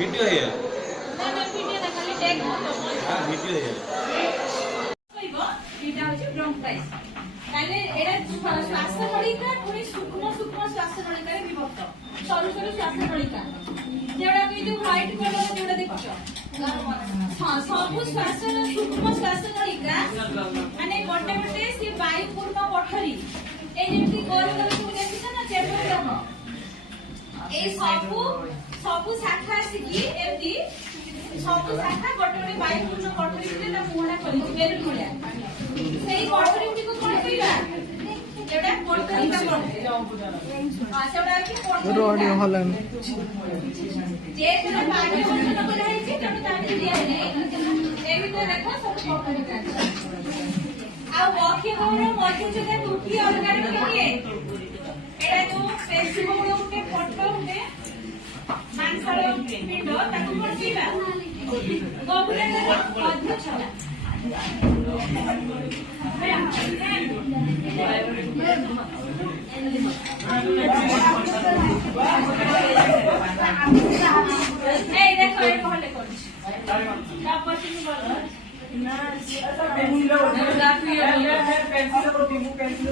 ভিডিও হয়ে গেল না না ভিডিও না খালি টেক মতো হ্যাঁ ভিডিও হয়ে গেল কইব এটা হচ্ছে ব্রঙ্কাইটিস তাহলে এটা শ্বাসনলিকা পুরি সূক্ষ্ম সূক্ষ্ম শ্বাসনলিকারে বিভক্ত সরু সরু শ্বাসনলিকা যেটা কি যে হোয়াইট কলর যেটা দেখছো হ্যাঁ সবু শ্বাসন সূক্ষ্ম শ্বাসনলিকা মানে গোটে গোটে সে বায়ু পূর্ণ কোঠরি এই যেমতি গোল গোল তুমি ଦେଖିଛ না চেপর দেখ এই সবু শাখা আসিকি এমতি সবু শাখা গোটে গোটে বায়ু পূর্ণ কোঠরি ভিতরে তা মুহা কৰিଛି বেলুন ভଳିଆ সেই কোঠরি গুটিକୁ কোন কইবা এটা কোঠরিকা সেটা কি কোঠরি হলাম যে যেন পানি বন্ধ করা হয়েছে তেমন তাকে দিয়া নেই এই ভিতরে দেখো সব কোঠরিকা ଆଉ ଅକ୍ଷିଗୋର ମଧ୍ୟଯୋଗା ଦୁଃଖୀ ଅଲଗାରେ କିଏ ଏଟା ଯୋଉ ପେଶୀ ବହୁଳ ଗୋଟେ ପଟ ଗୋଟେ ମାଂସର ପିଣ୍ଡ ତାକୁ କଣ କହିବା ଗଭୀରତାର ମଧ୍ୟଛଡ଼ା এই দেখো এই ভালো করছি তারপর তুমি বলো না পেন্সিল